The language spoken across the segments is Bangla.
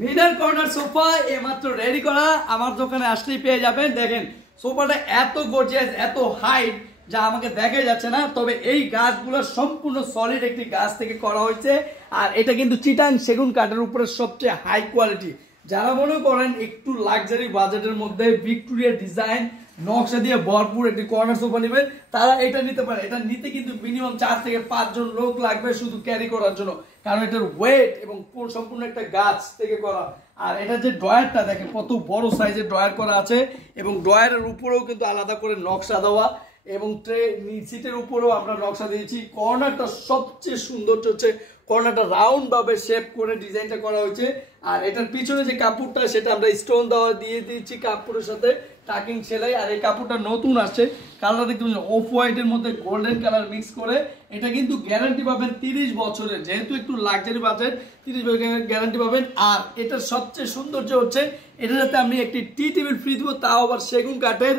মিডল কর্নার সোফা এইমাত্র রেডি করা আমার দোকানে আসলেই পেয়ে যাবেন। দেখেন সোফাটা এত গর্জিয়াস, এত হাইট যা আমাকে দেখা যাচ্ছে না, তবে এই গাছগুলো সম্পূর্ণ সলিড একটি গাছ থেকে করা হয়েছে। আর এটা কিন্তু চিটাং সেগুন কাঠের উপরে সবচেয়ে হাই কোয়ালিটি। যারা মনে করেন একটু লাক্সারি বাজেটের মধ্যে ভিক্টোরিয়া ডিজাইন নকশা দিয়ে ভরপুর একটি কর্নার সোফা নেবেন, তারা এটা নিতে পারে। এটা নিতে কিন্তু মিনিমাম 4 থেকে 5 জন লোক লাগবে শুধু ক্যারি করার জন্য, কারণ এটার ওয়েট এবং সম্পূর্ণ একটা গাছ থেকে করা। আর এটা যে ড্রয়ারটা দেখেন কত বড় সাইজের ড্রয়ার করা আছে, এবং ড্রয়ারের উপরেও কিন্তু আলাদা করে নকশা দেওয়া, এবং ট্রে সিটের উপরেও আমরা নকশা দিয়েছি। কর্নারটা সবচেয়ে সুন্দর হচ্ছে কর্নারটা রাউন্ড ভাবে শেপ করে ডিজাইনটা করা হয়েছে। আর এটার পিছনে যে কাপড়টা সেটা আমরা স্টোন দেওয়া দিয়ে দিয়েছি কাপড়ের সাথে টাকিং সেলাই। আর এই কাপড়টা নতুন আসছে, কালারটা দেখতে পাচ্ছেন অফ হোয়াইটের মধ্যে গোল্ডেন কালার মিক্স করে। এটা কিন্তু গ্যারান্টি পাবেন 30 বছরের, যেহেতু একটু লাক্সারি বাজেট 30 বছরের গ্যারান্টি পাবেন। আর এটার সবচেয়ে সৌন্দর্য হচ্ছে এটার সাথে আমি একটি টি টেবিল ফ্রি দেবো, তাও আবার সেগুন কাঠের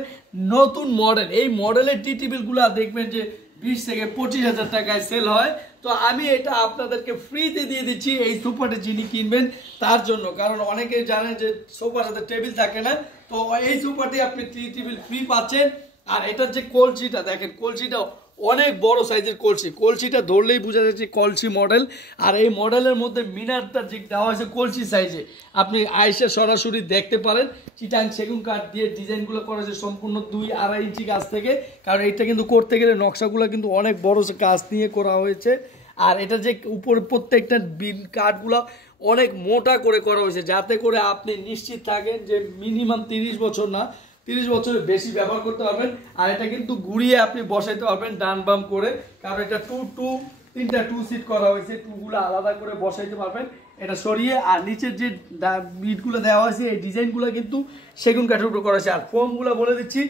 নতুন মডেল। এই মডেলের টি টেবিল গুলা দেখবেন যে 20 থেকে 25,000 টাকায় সেল হয়। তো আমি এটা আপনাদেরকে ফ্রিতে দিয়ে দিচ্ছি এই সোফাটা যিনি কিনবেন তার জন্য, কারণ অনেকে জানেন যে সোফার সাথে টেবিল থাকে না। তো এই সোফাটি আপনি টি টেবিল ফ্রি পাচ্ছেন। আর এটার যে কলসিটা দেখেন, কলসিটা অনেক বড় সাইজের কলসি, কলসিটা ধরলেই বোঝা যাচ্ছে কলসি মডেল। আর এই মডেলের মধ্যে মিনারটা যে দেওয়া হয়েছে কলসি সাইজে, আপনি আইসা সরাসরি দেখতে পারেন। চিটাং সেগুন কাঠ দিয়ে ডিজাইনগুলো করা হয়েছে সম্পূর্ণ 2-2.5 ইঞ্চি গাছ থেকে, কারণ এটা কিন্তু করতে গেলে নকশাগুলো কিন্তু অনেক বড় গাছ নিয়ে করা হয়েছে। আর এটা যে উপর প্রত্যেকটা কাঠগুলো অনেক মোটা করে করা হয়েছে, যাতে করে আপনি নিশ্চিত থাকেন যে মিনিমাম 30 বছর না 30 বছরের বেশি ব্যবহার করতে পারবেন। আর এটা কিন্তু ঘুরিয়ে আপনি বসাইতে পারবেন ডান বাম করে, কারণ এটা তিনটা টু সিট করা হয়েছে, টুগুলো আলাদা করে বসাইতে পারবেন এটা সরিয়ে। আর নিচের যে বিটগুলো দেওয়া হয়েছে এই ডিজাইনগুলো কিন্তু সেগুন কাঠের উপর করা হয়েছে। আর ফোমগুলো বলে দিচ্ছি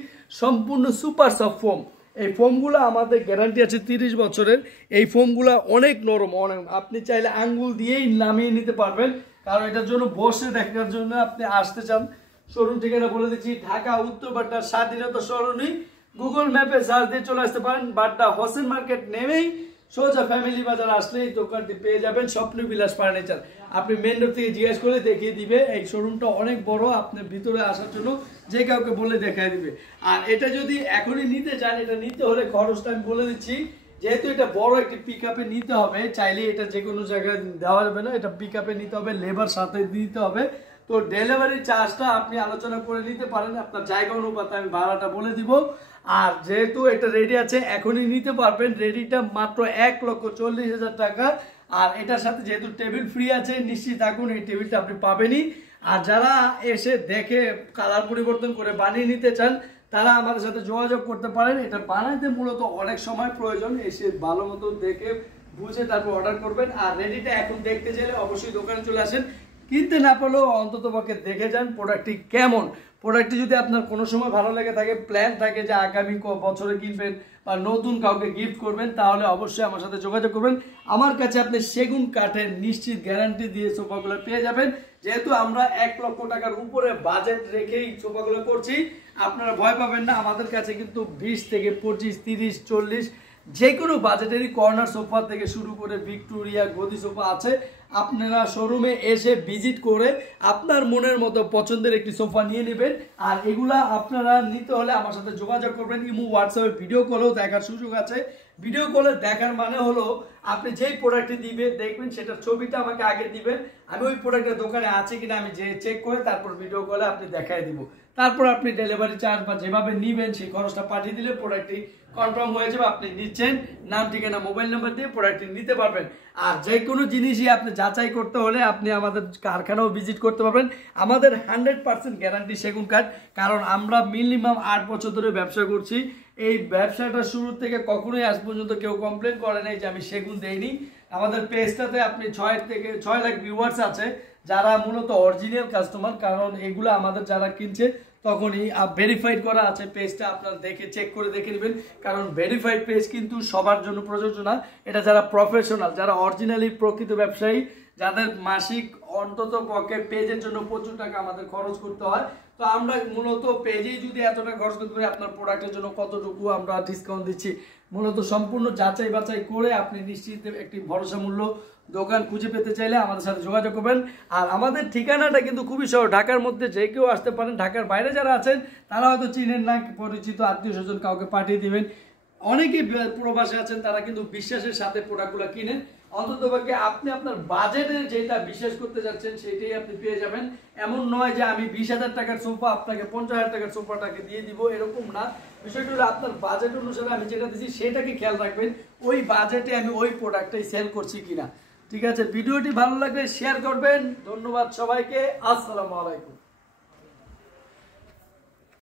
সম্পূর্ণ সুপার সফট ফোম। এই ফোমগুলো আমাদের গ্যারান্টি আছে 30 বছরের। এই ফোমগুলো অনেক নরম, অনেক আপনি চাইলে আঙ্গুল দিয়েই নামিয়ে নিতে পারবেন, কারণ এটার জন্য বসে দেখার জন্য আপনি আসতে চান। শোরুম ঠিকানা বলে দিচ্ছি, ঢাকা উত্তর বাড্ডা স্বাধীনতা সরণি। গুগল ম্যাপে সার্চ দিয়ে চলে আসতে পারেন। বাড্ডা হোসেন মার্কেট নেমেই সোজা ফ্যামিলি বাজার আসলেই দোকানটি পেয়ে যাবেন, স্বপ্ন বিলাস ফার্নিচার। আপনি মেন রোড থেকে জিজ্ঞেস করে দেখিয়ে দিবে। এই শোরুমটা অনেক বড়, আপনি ভিতরে আসার জন্য যে কাউকে বলে দেখায় দিবে। আর এটা যদি এখনই নিতে চান, এটা নিতে হলে খরচটা আমি বলে দিচ্ছি। যেহেতু এটা বড় একটি পিক আপে নিতে হবে, চাইলে এটা যে কোনো জায়গায় দেওয়া যাবে না, এটা পিক আপে নিতে হবে, লেবার সাথে দিতে হবে। তো ডেলিভারি চার্জটা আপনি আলোচনা করে নিতে পারেন, আপনার জায়গা অনুপাতে আমি ভাড়াটা বলে দিব। আর যেহেতু এটা রেডি আছে এখনই নিতে পারবেন, রেডিটা মাত্র 1,40,000 টাকা। আর এটার সাথে যেহেতু টেবিল ফ্রি আছে, নিশ্চিত থাকুন এই টেবিলটা আপনি পাবেনই। আর যারা এসে দেখে কালার পরিবর্তন করে বানিয়ে নিতে চান তারা আমাদের সাথে যোগাযোগ করতে পারেন। এটা বানাইতে মূলত অনেক সময় প্রয়োজন, এসে ভালো মতো দেখে বুঝে তারপর অর্ডার করবেন। আর রেডিটা এখন দেখতে চাইলে অবশ্যই দোকানে চলে আসেন, কিনতে না পারলেও অন্তত পক্ষে দেখে যান প্রোডাক্টটি কেমন। প্রোডাক্টটি যদি আপনার কোনো সময় ভালো লেগে থাকে, প্ল্যান থাকে যে আগামী বছরে কিনবেন বা নতুন কাউকে গিফট করবেন, তাহলে অবশ্যই আমার সাথে যোগাযোগ করবেন। আমার কাছে আপনি সেগুন কাঠের নিশ্চিত গ্যারান্টি দিয়ে সোফাগুলো পেয়ে যাবেন। যেহেতু আমরা 1 লক্ষ টাকার উপরে বাজেট রেখেই সোফাগুলো করছি, আপনারা ভয় পাবেন না। আমাদের কাছে কিন্তু 20 থেকে 25, 30, 40 যে কোনো বাজেটেরই কর্নার সোফা থেকে শুরু করে ভিক্টোরিয়া গদি সোফা আছে। আপনারা শোরুমে এসে ভিজিট করে আপনার মনের মতো পছন্দের একটি সোফা নিয়ে নেবেন। আর এগুলা আপনারা নিতে হলে আমার সাথে যোগাযোগ করবেন। ইমো হোয়াটসঅ্যাপে ভিডিও কলেও দেখার সুযোগ আছে। ভিডিও কলে দেখার মানে হলো আপনি যেই প্রোডাক্টটি দেখবেন সেটার ছবিটা আমাকে আগে দিবেন, আমি ওই প্রোডাক্টের দোকানে আছে কিনা আমি যে চেক করে তারপর ভিডিও কলে আপনি দেখাই দিব। তারপর আপনি ডেলিভারি চার্জ বা যেভাবে নিবেন সেই খরচটা পাঠিয়ে দিলে প্রোডাক্টটি কনফার্ম হয়ে যাবে। আপনি নিচ্ছেন, নাম ঠিকানা মোবাইল নাম্বার দিয়ে প্রোডাক্টটি নিতে পারবেন। আর যে কোনো জিনিসই আপনি যাচাই করতে হলে আপনি আমাদের কারখানাও ভিজিট করতে পারবেন। আমাদের 100% গ্যারান্টি সেগুন কাঠ, কারণ আমরা মিনিমাম 8 বছর ধরে ব্যবসা করছি। এই ব্যবসাটা শুরু থেকে কখনোই আজ পর্যন্ত কেউ কমপ্লেন করে নাই যে আমি সেগুন দেইনি। আমাদের পেজটাতে আপনি 6 লাখ ভিউয়ার্স আছে যারা মূলত অরিজিনাল কাস্টমার, কারণ এগুলো আমাদের যারা কিনছে তখনই ভেরিফাইড করা আছে পেজটা, আপনারা দেখে চেক করে দেখে নেবেন। কারণ ভেরিফাইড পেজ কিন্তু সবার জন্য প্রযোজ্য না, এটা যারা প্রফেশনাল, যারা অরিজিনালি প্রকৃত ব্যবসায়ী, যাদের মাসিক অন্তত পক্ষে পেজের জন্য প্রচুর টাকা আমাদের খরচ করতে হয়। তো আমরা মূলত পেজেই যদি এত টাকা খরচ করতে পারি, আপনার প্রোডাক্টের জন্য কতটুকু আমরা ডিসকাউন্ট দিচ্ছি মূলত সম্পূর্ণ যাচাই বাছাই করে আপনি নিশ্চিত একটি ভরসা মূল্য দোকান খুঁজে পেতে চাইলে আমাদের সাথে যোগাযোগ করবেন। আর আমাদের ঠিকানাটা কিন্তু খুবই সহজ, ঢাকার মধ্যে যে কেউ আসতে পারেন। ঢাকার বাইরে যারা আছেন তারা হয়তো চিনেন না, পরিচিত আত্মীয় স্বজন কাউকে পাঠিয়ে দিবেন। অনেকেই প্রবাসে আছেন, তারা কিন্তু বিশ্বাসের সাথে প্রোডাক্টগুলো কিনেন। অন্ততপক্ষে আপনি আপনার বাজেটে যেটা বিশ্বাস করতে যাচ্ছেন সেটাই আপনি পেয়ে যাবেন। এমন নয় যে আমি 20,000 টাকার সোফা আপনাকে 50,000 টাকার সোফাটাকে দিয়ে দিব, এরকম না। বিষয়টা হলো আপনার বাজেট অনুসারে আমি যেটা দিচ্ছি সেটাকে খেয়াল রাখবেন, ওই বাজেটে আমি ওই প্রোডাক্টটাই সেল করছি কিনা। ঠিক আছে, ভিডিওটি ভালো লাগলে শেয়ার করবেন। ধন্যবাদ সবাইকে, আসসালামু আলাইকুম।